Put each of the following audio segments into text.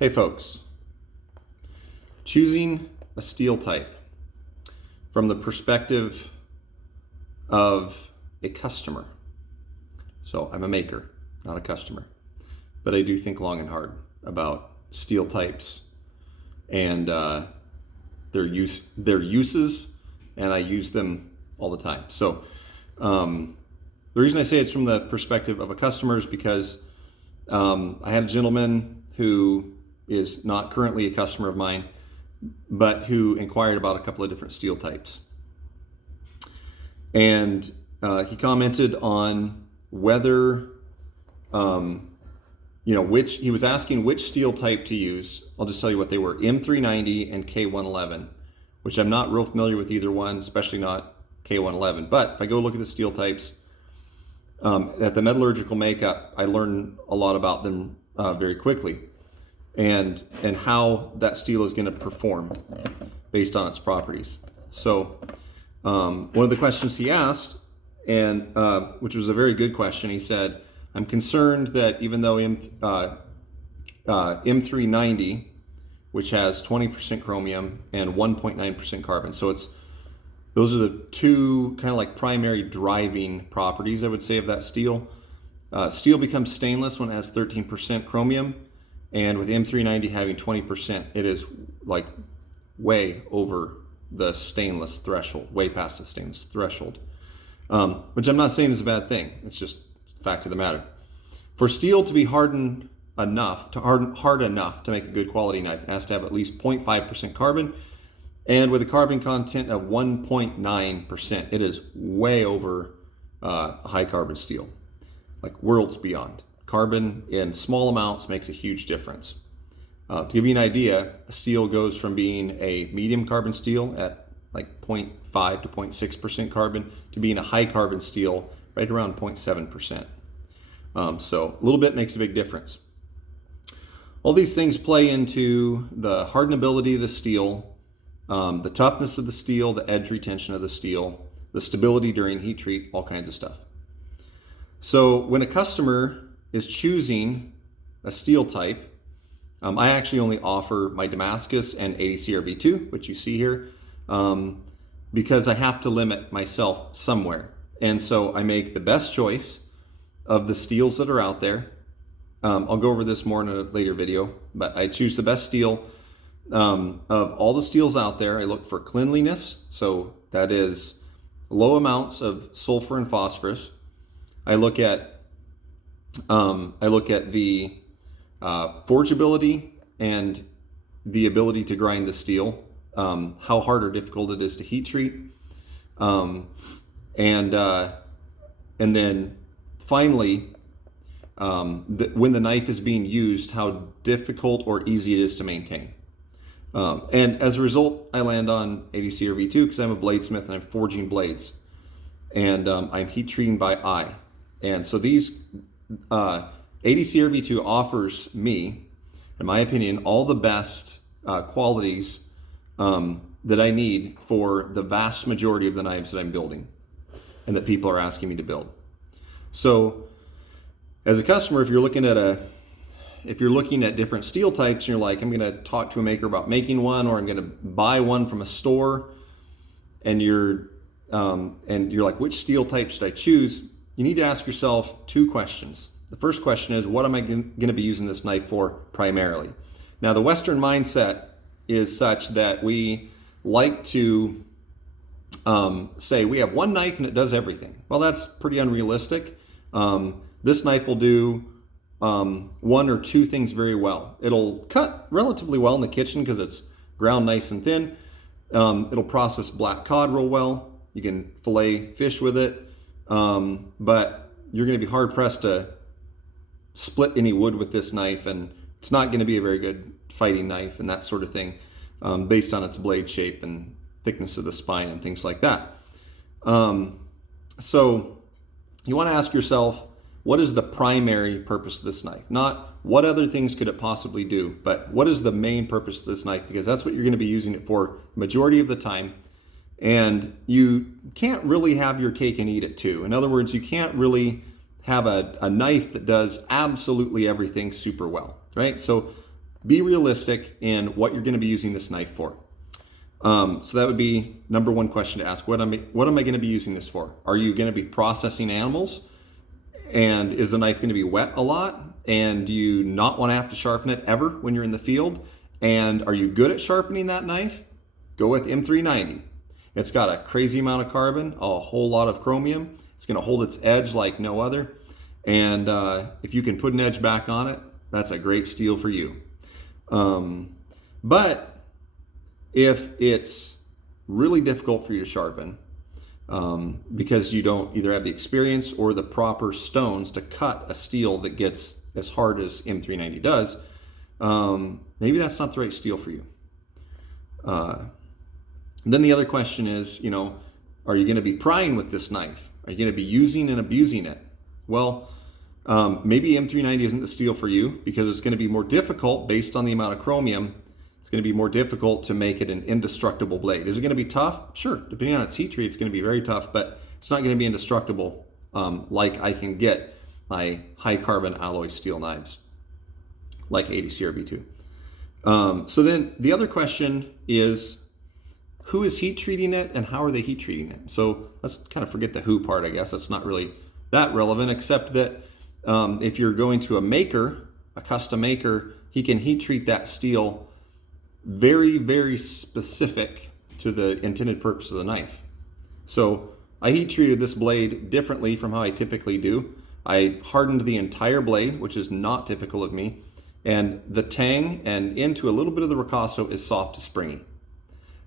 Hey folks, choosing a steel type from the perspective of a customer. So I'm a maker, not a customer, but I do think long and hard about steel types and their uses, and I use them all the time. So the reason I say it's from the perspective of a customer is because I had a gentleman who is not currently a customer of mine, but who inquired about a couple of different steel types. And he commented on whether, which he was asking which steel type to use. I'll just tell you what they were: M390 and K111, which I'm not real familiar with either one, especially not K111. But if I go look at the steel types at the metallurgical makeup, I learned a lot about them very quickly, and how that steel is going to perform based on its properties. So one of the questions he asked, and which was a very good question, he said, I'm concerned that even though M390, which has 20% chromium and 1.9% carbon, so those are the two kind of like primary driving properties, I would say, of that steel. Steel becomes stainless when it has 13% chromium, and with M390 having 20%, it is like way over the stainless threshold, way past the stainless threshold, which I'm not saying is a bad thing. It's just fact of the matter. For steel to be hard enough to make a good quality knife, it has to have at least 0.5% carbon, and with a carbon content of 1.9%, it is way over high carbon steel, like worlds beyond. Carbon in small amounts makes a huge difference. To give you an idea, a steel goes from being a medium carbon steel at like 0.5 to 0.6% carbon to being a high carbon steel right around 0.7%. So a little bit makes a big difference. All these things play into the hardenability of the steel, the toughness of the steel, the edge retention of the steel, the stability during heat treat, all kinds of stuff. So when a customer is choosing a steel type, I actually only offer my Damascus and ADCR-V2, which you see here, because I have to limit myself somewhere. And so I make the best choice of the steels that are out there. I'll go over this more in a later video, but I choose the best steel of all the steels out there. I look for cleanliness, so that is low amounts of sulfur and phosphorus. I look at the forgeability and the ability to grind the steel, how hard or difficult it is to heat treat, and then finally, when the knife is being used, how difficult or easy it is to maintain. And as a result, I land on ADCR-V2 because I'm a bladesmith and I'm forging blades, and I'm heat treating by eye. And so these ADCR-V2 offers me, in my opinion, all the best qualities that I need for the vast majority of the knives that I'm building and that people are asking me to build. So as a customer, if you're looking at different steel types and you're like, I'm going to talk to a maker about making one, or I'm going to buy one from a store, and you're like, which steel type should I choose? You need to ask yourself two questions. The first question is, what am I going to be using this knife for primarily? Now, the Western mindset is such that we like to say we have one knife and it does everything. Well, that's pretty unrealistic. This knife will do one or two things very well. It'll cut relatively well in the kitchen because it's ground nice and thin. It'll process black cod real well. You can fillet fish with it. But you're going to be hard pressed to split any wood with this knife, and it's not going to be a very good fighting knife and that sort of thing, based on its blade shape and thickness of the spine and things like that. So you want to ask yourself, what is the primary purpose of this knife? Not what other things could it possibly do, but what is the main purpose of this knife? Because that's what you're going to be using it for the majority of the time. And you can't really have your cake and eat it too. In other words, you can't really have a knife that does absolutely everything super well, right? So be realistic in what you're going to be using this knife for. So that would be number one question to ask. What am I going to be using this for? Are you going to be processing animals? And is the knife going to be wet a lot? And do you not want to have to sharpen it ever when you're in the field? And are you good at sharpening that knife? Go with M390. It's got a crazy amount of carbon, a whole lot of chromium. It's going to hold its edge like no other. And if you can put an edge back on it, that's a great steel for you. But if it's really difficult for you to sharpen, because you don't either have the experience or the proper stones to cut a steel that gets as hard as M390 does, maybe that's not the right steel for you. Then the other question is, are you going to be prying with this knife? Are you going to be using and abusing it? Well, maybe M390 isn't the steel for you because it's going to be more difficult based on the amount of chromium. It's going to be more difficult to make it an indestructible blade. Is it going to be tough? Sure. Depending on its heat treat, it's going to be very tough, but it's not going to be indestructible like I can get my high carbon alloy steel knives, like ADC RB2. So then the other question is, who is heat treating it and how are they heat treating it? So let's kind of forget the who part, I guess. That's not really that relevant, except that if you're going to a maker, a custom maker, he can heat treat that steel very, very specific to the intended purpose of the knife. So I heat treated this blade differently from how I typically do. I hardened the entire blade, which is not typical of me, and the tang and into a little bit of the ricasso is soft to springy.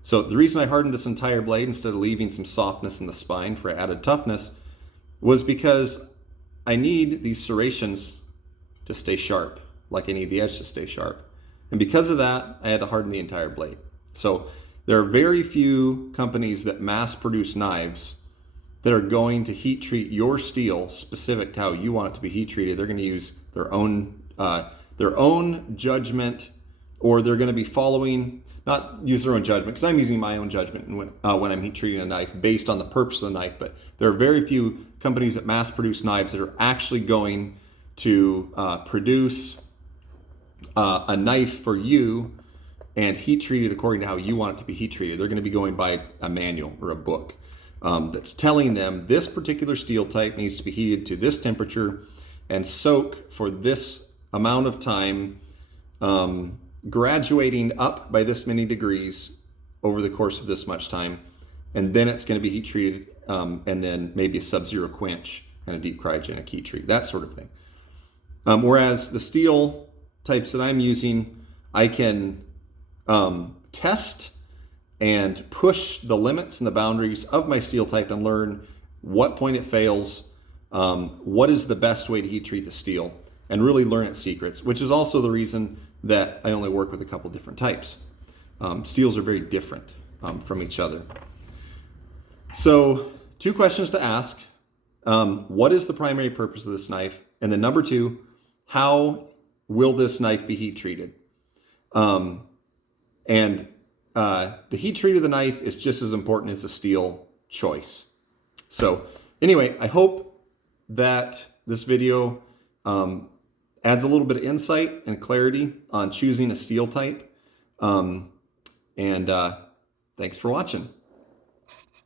So the reason I hardened this entire blade instead of leaving some softness in the spine for added toughness was because I need these serrations to stay sharp, like I need the edge to stay sharp. And because of that, I had to harden the entire blade. So there are very few companies that mass produce knives that are going to heat treat your steel specific to how you want it to be heat treated. They're going to use their own judgment, or they're going to be following, not use their own judgment, because I'm using my own judgment when I'm heat treating a knife based on the purpose of the knife. But there are very few companies that mass produce knives that are actually going to produce a knife for you and heat treat it according to how you want it to be heat treated. They're going to be going by a manual or a book that's telling them this particular steel type needs to be heated to this temperature and soak for this amount of time, graduating up by this many degrees over the course of this much time. And then it's going to be heat treated, and then maybe a sub-zero quench and a deep cryogenic heat treat, that sort of thing. Whereas the steel types that I'm using, I can test and push the limits and the boundaries of my steel type and learn what point it fails, what is the best way to heat treat the steel, and really learn its secrets, which is also the reason that I only work with a couple different types. Steels are very different from each other. So 2 questions to ask. What is the primary purpose of this knife? And then number 2, how will this knife be heat treated? The heat treat of the knife is just as important as the steel choice. So anyway, I hope that this video adds a little bit of insight and clarity on choosing a steel type. Thanks for watching.